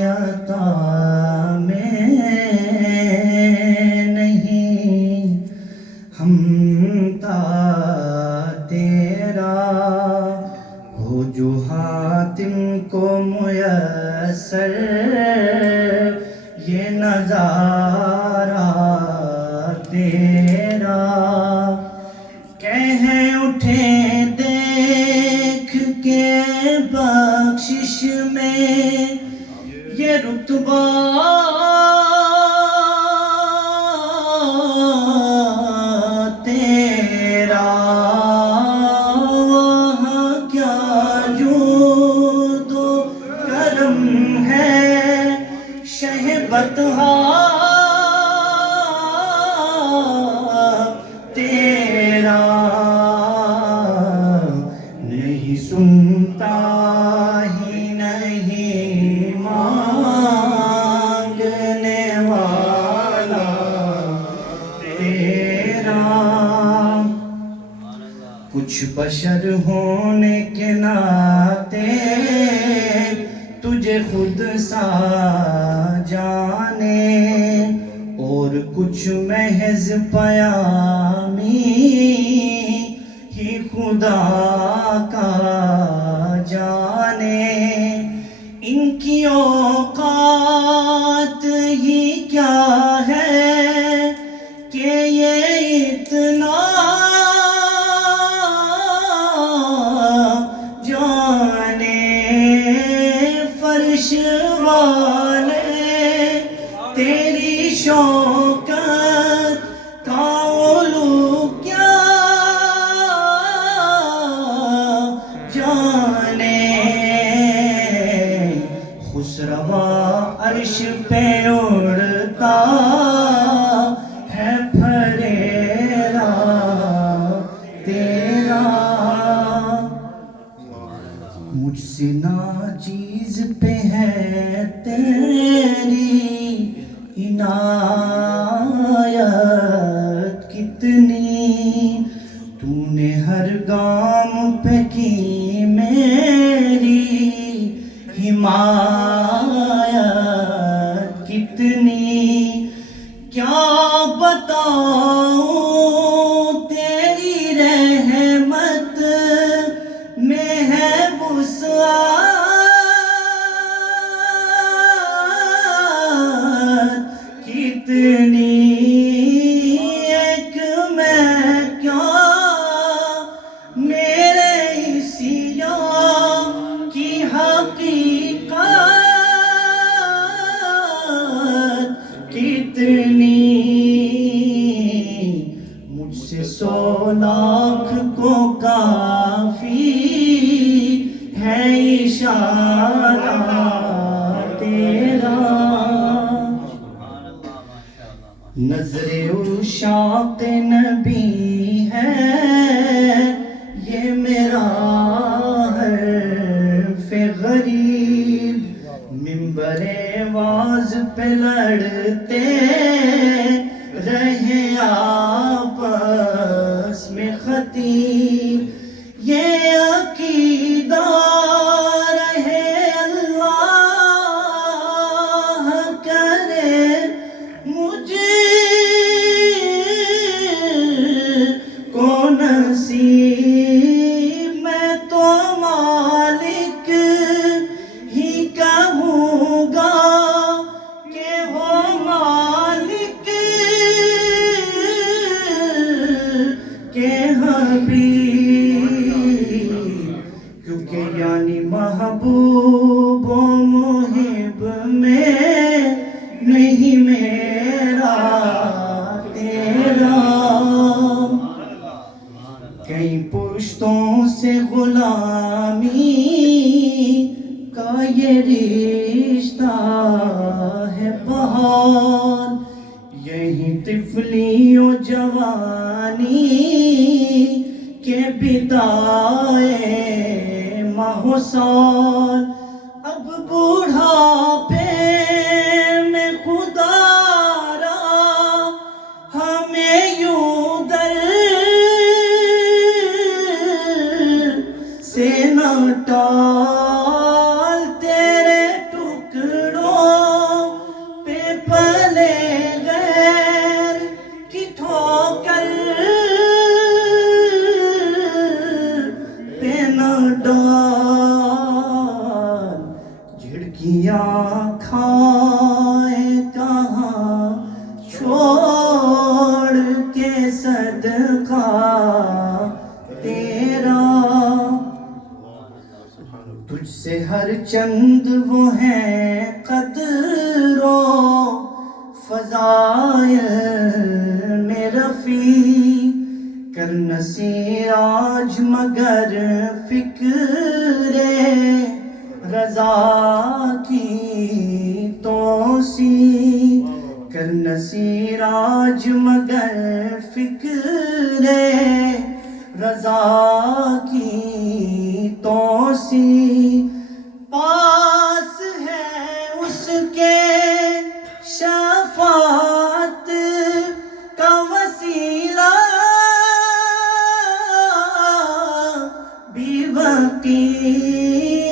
عطا میں نہیں ہم تا تیرا ہو جو حاتم کو میسر یہ نظارہ تیرا کہہ اٹھے دیکھ کے بخشش میں یہ رتبہ تیرا وہاں کیا جود و کرم ہے شہ بطحا تیرا نہیں سنتا ہی نہیں مانگنے والا تیرا کچھ بشر ہونے کے ناطے تجھے خود سا جانے اور کچھ محض پیامی ہی خدا کا جانے ان کی اوقات ہی کیا ہے کہ یہ اتنا جانے فرش والے تیری شوکت کا علو کیا جانے خسروا عرش پہ اڑتا ہے پھریرا تیرا مجھ سے ناچیز پہ ہے تیری عنایت کتنی تو نے ہر گام پہ کی میری حمایت کتنی کیا بتاؤں تیری رحمت میں ہے وسعت کتنی ایک میں کیا میرے سیاہ کی حقیقت کتنی مجھ سے 100 لاکھ کو کافی ہے اشارہ تیرا نظر عشاق نبی ہے یہ میرا حرف غریب منبر واز پہ لڑتے رہے آپس میں خطیب یہ عقیدہ رہے اللہ کرے مجھے کو نصیب میں تو مالک ہی کہوں گا کہ ہو مالک کے حبیب کیونکہ یعنی محبوب و محب میں نہیں میرا تیرا کئی پشتوں سے غلامی کا یہ رشتہ ہے بحال یہی طفلی و جوانی کے بدائے ماہ و سال اب بوڑھاپے میں خدا را ہمیں یوں در سے نہ ٹال یا کھائے کہاں چھوڑ کے صدقہ تیرا، تجھ سے ہر چند وہ ہیں قدر و فضائل میں رفیع، کرنا سراج مگر فکر رضا کی توسیع، کرنا سراج مگر فکر رضا کی توسیع، پاس ہے اس کے شفاعت کا وسیلہ، بی وقی